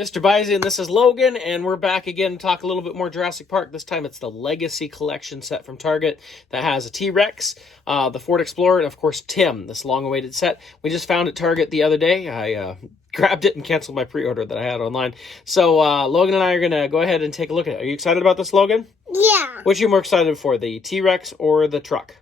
MrByZ, and this is Logan, and we're back again to talk a little bit more Jurassic Park. This time it's the Legacy Collection set from Target that has a T-Rex, the Ford Explorer, and of course Tim, this long-awaited set. We just found it at Target the other day. I grabbed it and canceled my pre-order that I had online. So Logan and I are going to go ahead and take a look at it. Are you excited about this, Logan? Yeah. Which are you more excited for, the T-Rex or the truck?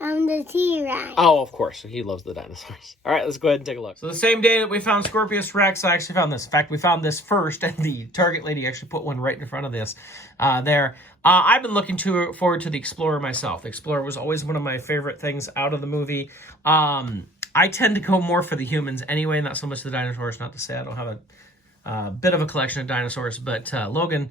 The T-Rex. Oh, of course. He loves the dinosaurs. All right, let's go ahead and take a look. So the same day that we found Scorpius Rex, I actually found this. In fact, we found this first, and the Target lady actually put one right in front of this there. I've been looking forward to the Explorer myself. The Explorer was always one of my favorite things out of the movie. I tend to go more for the humans anyway, not so much the dinosaurs. Not to say I don't have a bit of a collection of dinosaurs, but Logan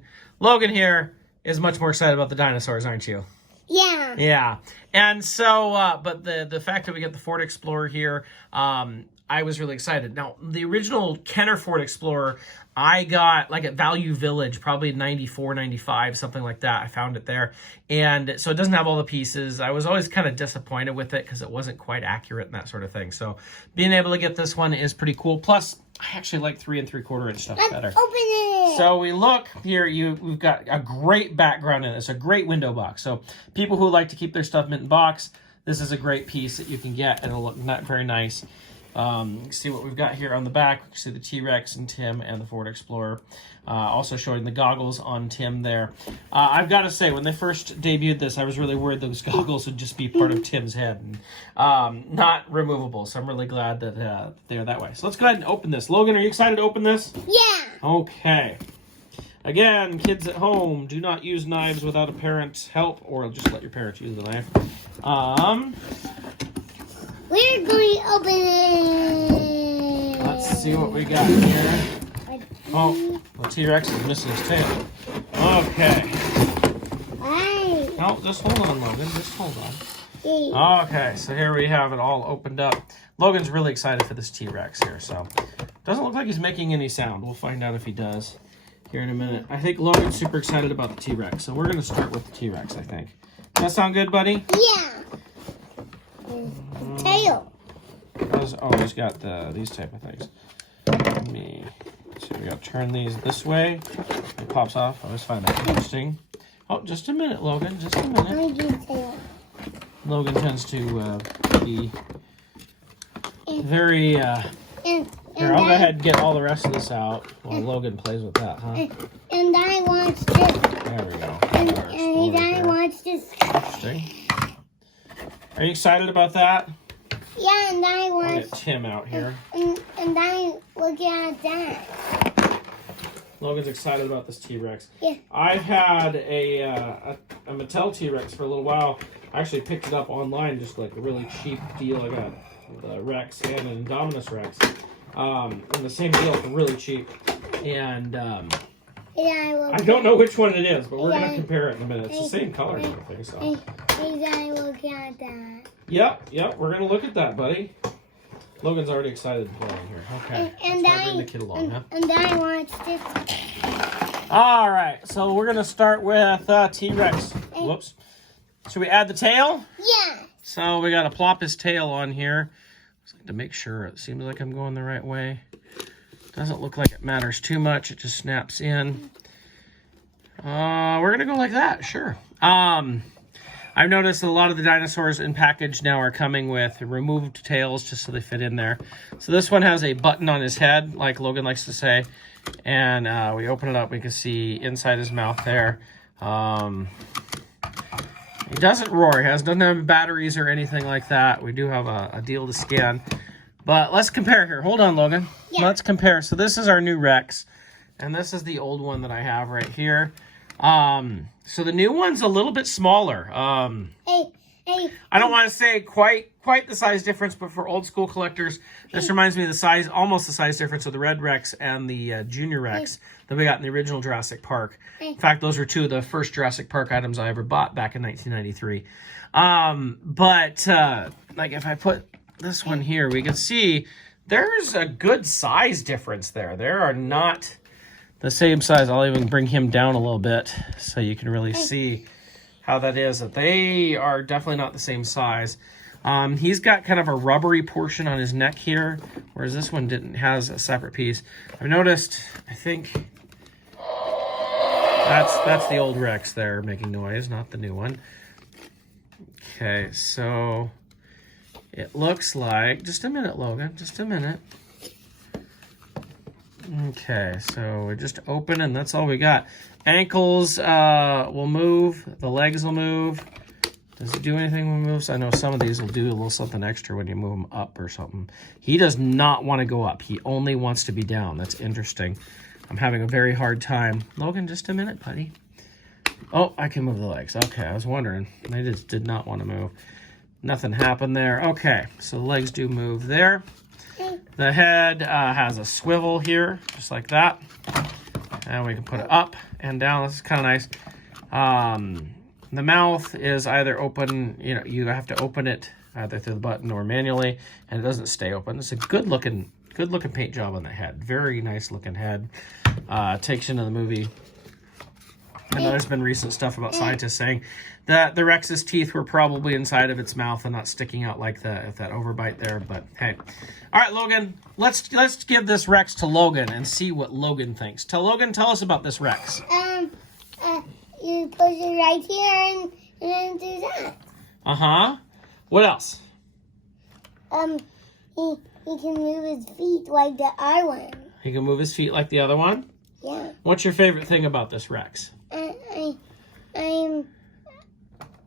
here is much more excited about the dinosaurs, aren't you? Yeah. Yeah. And so, but the fact that we get the Ford Explorer here, I was really excited. Now, the original Kenner Ford Explorer, I got like at Value Village, probably 94, 95, something like that. I found it there. And so it doesn't have all the pieces. I was always kind of disappointed with it because it wasn't quite accurate and that sort of thing. So being able to get this one is pretty cool. Plus, I actually like 3 3/4 inch stuff better. Open it. So we look here, we've got a great background in this, a great window box. So people who like to keep their stuff mint in box, this is a great piece that you can get. It'll look very nice. You can see what we've got here on the back. You can see the T-Rex and Tim and the Ford Explorer. Also showing the goggles on Tim there. I've got to say, when they first debuted this, I was really worried those goggles would just be part of Tim's head and not removable. So I'm really glad that they're that way. So let's go ahead and open this. Logan, are you excited to open this? Yeah. Okay. Again, kids at home, do not use knives without a parent's help, or just let your parents use the knife. We're going to open it. Let's see what we got here. Oh, the T-Rex is missing his tail. Okay. Right. Oh, just hold on, Logan. Just hold on. Okay, so here we have it all opened up. Logan's really excited for this T-Rex here, so doesn't look like he's making any sound. We'll find out if he does here in a minute. I think Logan's super excited about the T-Rex, so we're going to start with the T-Rex, I think. Does that sound good, buddy? Yeah. Tail. He's got these type of things. So we got to turn these this way. It pops off. I always find that interesting. Oh, just a minute, Logan. Just a minute. Logan tends to be very... here, I'll go ahead and get all the rest of this out while Logan plays with that, huh? And I want this. There we go. And I want this. Interesting. Are you excited about that? Yeah, and I I'll want... get Tim out here. And I look at that. Logan's excited about this T-Rex. Yeah. I've had a Mattel T-Rex for a little while. I actually picked it up online, just like a really cheap deal. I got the Rex and an Indominus Rex in the same deal for really cheap. And I don't know which one it is, but we're going to compare it in a minute. It's the same color and everything. So. I look at that. Yep, we're going to look at that, buddy. Logan's already excited to play in here. Okay, and let's bring the kid along, huh? And I want this. All right, so we're going to start with T-Rex. Whoops. Should we add the tail? Yeah. So we got to plop his tail on here. To make sure it seems like I'm going the right way. Doesn't look like it matters too much. It just snaps in. We're going to go like that, sure. I've noticed that a lot of the dinosaurs in package now are coming with removed tails just so they fit in there. So this one has a button on his head, like Logan likes to say. And we open it up, we can see inside his mouth there. He doesn't roar. He doesn't have batteries or anything like that. We do have a deal to scan. But let's compare here. Hold on, Logan. Yeah. Let's compare. So this is our new Rex. And this is the old one that I have right here. So the new one's a little bit smaller. I don't want to say quite the size difference, but for old school collectors, this reminds me of the size, almost the size difference of the Red Rex and the Junior Rex that we got in the original Jurassic Park. In fact, those were two of the first Jurassic Park items I ever bought back in 1993. Like if I put this one here, we can see there's a good size difference there. There are not the same size. I'll even bring him down a little bit so you can really see how that is. That they are definitely not the same size. He's got kind of a rubbery portion on his neck here, whereas this one has a separate piece. I've noticed, I think that's the old Rex there making noise, not the new one. Okay, so it looks like, just a minute, Logan, just a minute. Okay, so we're just open and that's all we got. Ankles will move, the legs will move. Does it do anything when it moves? I know some of these will do a little something extra when you move them up or something. He does not want to go up. He only wants to be down. That's interesting. I'm having a very hard time. Logan, just a minute, buddy. Oh, I can move the legs. Okay, I was wondering. They just did not want to move. Nothing happened there. Okay, so the legs do move there. The head has a swivel here, just like that. And we can put it up and down. This is kind of nice. The mouth is either open, you have to open it either through the button or manually, and it doesn't stay open. It's a good looking paint job on the head. Very nice looking head. Takes you into the movie. I know there's been recent stuff about scientists saying that the Rex's teeth were probably inside of its mouth and not sticking out like that overbite there, but hey. All right, Logan, let's give this Rex to Logan and see what Logan thinks. Tell us about this Rex. You put it right here and then do that. Uh-huh. What else? He can move his feet like the other one. He can move his feet like the other one? Yeah. What's your favorite thing about this Rex? My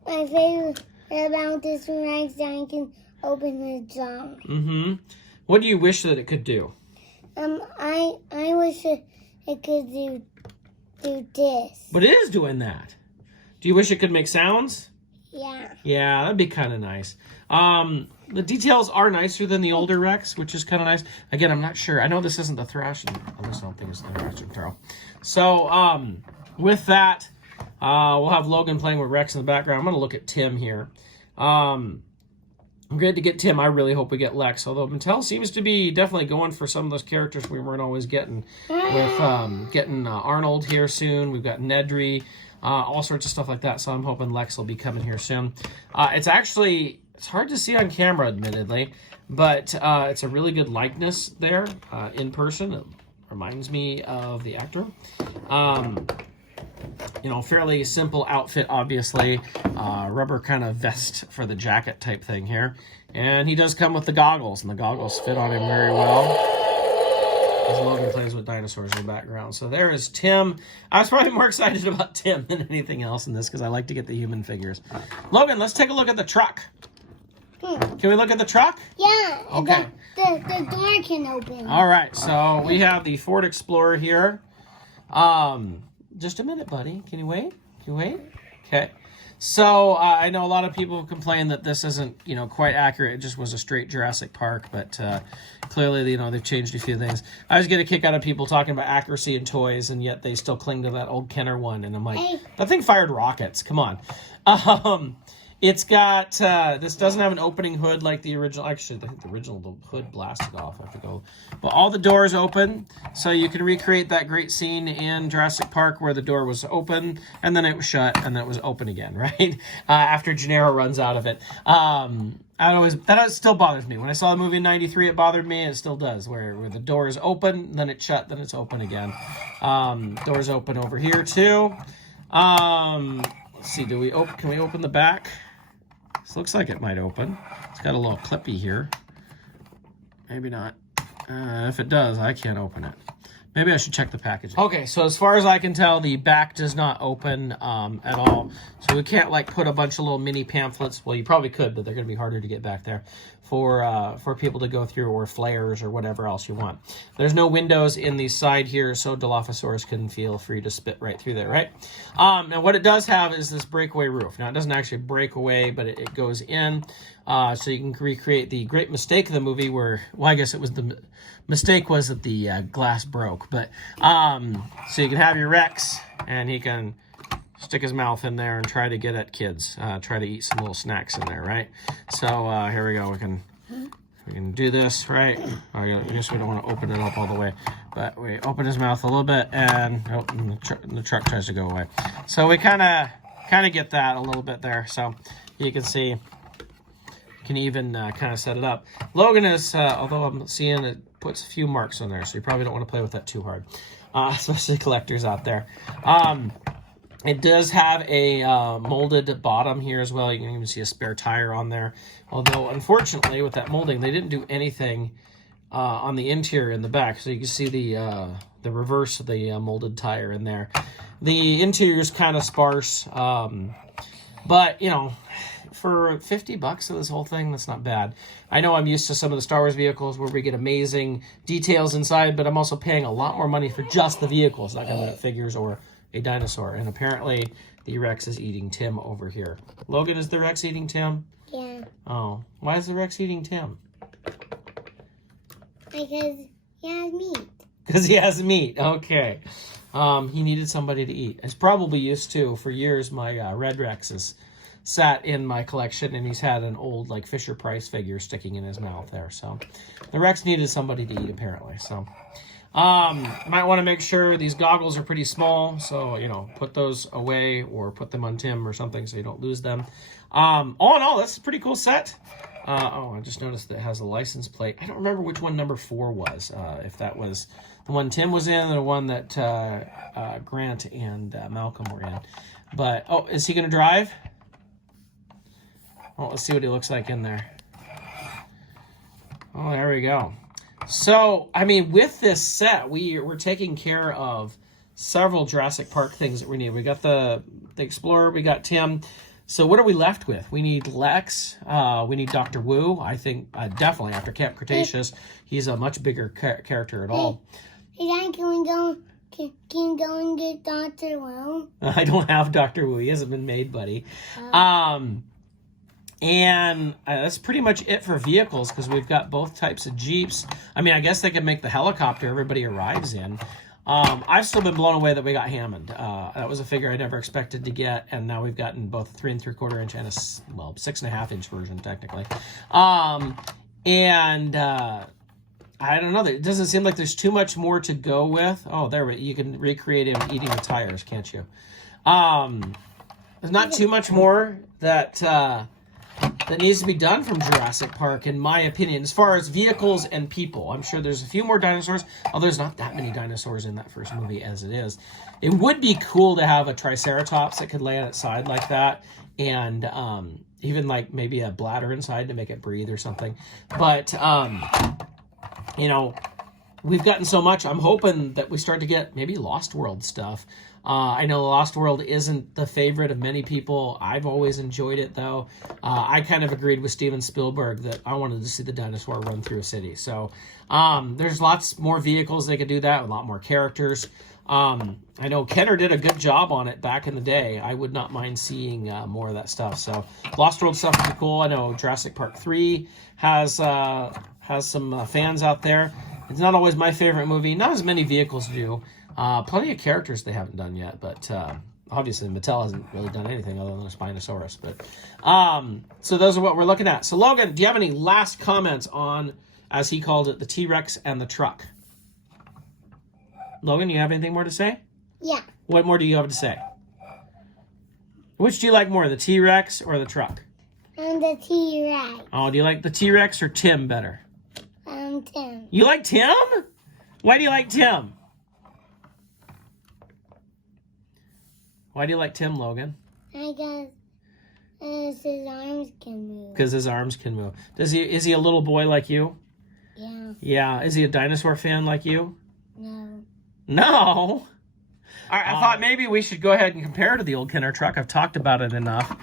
favorite about this Rex is I can open the jaw. Mm-hmm. What do you wish that it could do? I wish it could do this. But it is doing that. Do you wish it could make sounds? Yeah. Yeah, that'd be kind of nice. The details are nicer than the older Rex, which is kind of nice. Again, I'm not sure. I know this isn't the thrash. I don't think it's the thrash and throw. So, with that, we'll have Logan playing with Rex in the background. I'm going to look at Tim here. I'm great to get Tim. I really hope we get Lex, although Mattel seems to be definitely going for some of those characters we weren't always getting. With getting Arnold here soon. We've got Nedry, all sorts of stuff like that. So I'm hoping Lex will be coming here soon. It's hard to see on camera, admittedly, but it's a really good likeness there in person. It reminds me of the actor. Fairly simple outfit, obviously. Rubber kind of vest for the jacket type thing here. And he does come with the goggles, and the goggles fit on him very well. As Logan plays with dinosaurs in the background. So there is Tim. I was probably more excited about Tim than anything else in this because I like to get the human figures. Logan, let's take a look at the truck. Can we look at the truck? Yeah. Okay. The door can open. All right. So we have the Ford Explorer here. Just a minute, buddy. Can you wait? Okay. So I know a lot of people complain that this isn't, quite accurate. It just was a straight Jurassic Park, but clearly, they've changed a few things. I always get a kick out of people talking about accuracy in toys, and yet they still cling to that old Kenner one. And I'm like, that thing fired rockets. Come on. It's got, this doesn't have an opening hood like the original. Actually, I think the original hood blasted off. I have to go. But all the doors open, so you can recreate that great scene in Jurassic Park where the door was open, and then it was shut, and then it was open again, right? After Gennaro runs out of it. That still bothers me. When I saw the movie in 93, it bothered me. It still does, where the door is open, then it's shut, then it's open again. Doors open over here, too. Let's see, can we open the back? This looks like it might open. It's got a little clippy here. Maybe not. If it does, I can't open it. Maybe I should check the packaging. Okay, so as far as I can tell, the back does not open at all. So we can't put a bunch of little mini pamphlets. Well, you probably could, but they're going to be harder to get back there for people to go through, or flares or whatever else you want. There's no windows in the side here, so Dilophosaurus can feel free to spit right through there, right? Now what it does have is this breakaway roof. Now it doesn't actually break away, but it goes in. So you can recreate the great mistake of the movie where, well, I guess it was the mistake was that the glass broke. But so you can have your Rex, and he can stick his mouth in there and try to get at kids. Try to eat some little snacks in there, right? So here we go. We can do this, right? I guess we don't want to open it up all the way, but we open his mouth a little bit, and the truck tries to go away. So we kind of get that a little bit there. So you can see. can even kind of set it up. Logan is, although I'm seeing it puts a few marks on there, so you probably don't want to play with that too hard, especially collectors out there. It does have a molded bottom here as well. You can even see a spare tire on there. Although, unfortunately, with that molding, they didn't do anything on the interior in the back. So you can see the reverse of the molded tire in there. The interior is kind of sparse. But, you know, for $50 of this whole thing, that's not bad. I know I'm used to some of the Star Wars vehicles where we get amazing details inside, but I'm also paying a lot more money for just the vehicles, not going to figures or a dinosaur. And apparently the Rex is eating Tim over here. Logan, is the Rex eating Tim? Yeah. Oh, why is the Rex eating Tim? Because he has meat. Because he has meat. Okay. He needed somebody to eat. It's probably used to. For years, my Red Rex has sat in my collection, and he's had an old like Fisher-Price figure sticking in his mouth there. So the Rex needed somebody to eat, apparently. So might want to make sure these goggles are pretty small. So, you know, put those away or put them on Tim or something so you don't lose them. All in all, that's a pretty cool set. I just noticed that it has a license plate. I don't remember which one number 4 was. If that was the one Tim was in or the one that Grant and Malcolm were in. But, oh, is he going to drive? Oh, let's see what he looks like in there. Oh, there we go. So, I mean, with this set, we're taking care of several Jurassic Park things that we need. We got the Explorer, we got Tim. So what are we left with? We need Lex, we need Dr. Wu. I think definitely after Camp Cretaceous, he's a much bigger character at all. Hey, Dad, can we go and get Dr. Wu? I don't have Dr. Wu. He hasn't been made, buddy. And that's pretty much it for vehicles because we've got both types of Jeeps. I mean, I guess they could make the helicopter everybody arrives in. I've still been blown away that we got Hammond. That was a figure I never expected to get, and now we've gotten both 3 3/4 inch and a 6.5 inch version technically. I don't know. It doesn't seem like there's too much more to go with. Oh, there you can recreate him eating the tires, can't you? There's not too much more that needs to be done from Jurassic Park, in my opinion, as far as vehicles and people. I'm sure there's a few more dinosaurs, although there's not that many dinosaurs in that first movie as it is. It would be cool to have a Triceratops that could lay on its side like that, and even like maybe a bladder inside to make it breathe or something. But, you know, we've gotten so much. I'm hoping that we start to get maybe Lost World stuff. I know Lost World isn't the favorite of many people. I've always enjoyed it, though. I kind of agreed with Steven Spielberg that I wanted to see the dinosaur run through a city. So there's lots more vehicles they could do that, a lot more characters. I know Kenner did a good job on it back in the day. I would not mind seeing more of that stuff. So Lost World stuff would be cool. I know Jurassic Park 3 has some fans out there. It's not always my favorite movie. Not as many vehicles do. Plenty of characters they haven't done yet, but obviously Mattel hasn't really done anything other than a Spinosaurus. But so those are what we're looking at. So Logan, do you have any last comments on, as he called it, the T-Rex and the truck? Logan, you have anything more to say? Yeah. What more do you have to say? Which do you like more, the T-Rex or the truck? The T-Rex. Oh, do you like the T-Rex or Tim better? Tim. You like Tim? Why do you like Tim? Why do you like Tim, Logan? Because his arms can move. Because his arms can move. Is he a little boy like you? Yeah. Yeah. Is he a dinosaur fan like you? No. No? All right, I thought maybe we should go ahead and compare to the old Kenner truck. I've talked about it enough.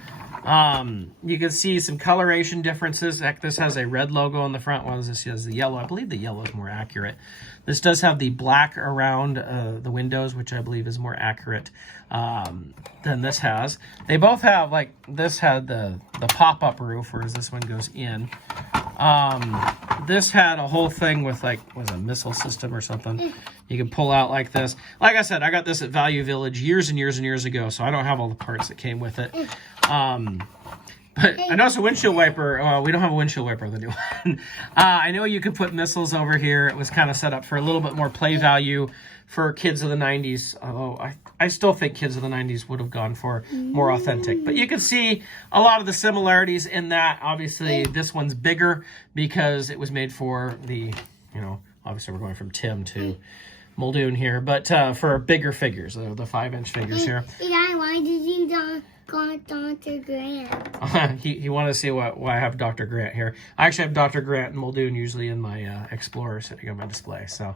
You can see some coloration differences. Heck, this has a red logo on the front, while this has the yellow. I believe the yellow is more accurate. This does have the black around the windows, which I believe is more accurate than this has. They both have, like, this had the pop-up roof, whereas this one goes in. This had a whole thing with, like, was a missile system or something. You can pull out like this. Like I said, I got this at Value Village years and years and years ago, so I don't have all the parts that came with it. But I know it's a windshield wiper. We don't have a windshield wiper, the new one. I know you could put missiles over here. It was kind of set up for a little bit more play value for kids of the 90s, although I still think kids of the 90s would have gone for more authentic. But you can see a lot of the similarities in that. Obviously, this one's bigger because it was made for the, obviously we're going from Tim to Muldoon here, but for bigger figures, the 5-inch figures here. Yeah, why did you got Dr. Grant? He wanted to see why I have Dr. Grant here. I actually have Dr. Grant and Muldoon usually in my Explorer sitting on my display. So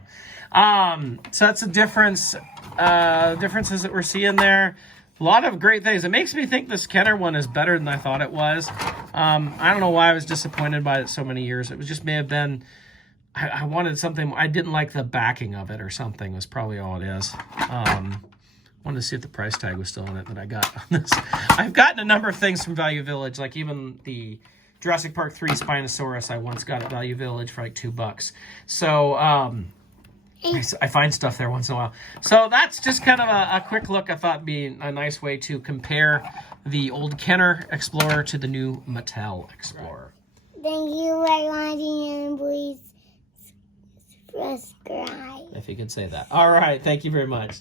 that's a difference. Differences that we're seeing there. A lot of great things. It makes me think this Kenner one is better than I thought it was. I don't know why I was disappointed by it so many years. It was just may have been. I wanted something. I didn't like the backing of it or something. Was probably all it is. Wanted to see if the price tag was still on it that I got on this. I've gotten a number of things from Value Village, like even the Jurassic Park 3 Spinosaurus I once got at Value Village for like $2. So I find stuff there once in a while. So that's just kind of a quick look. I thought being a nice way to compare the old Kenner Explorer to the new Mattel Explorer. Thank you for watching, and please subscribe. If you could say that. All right. Thank you very much.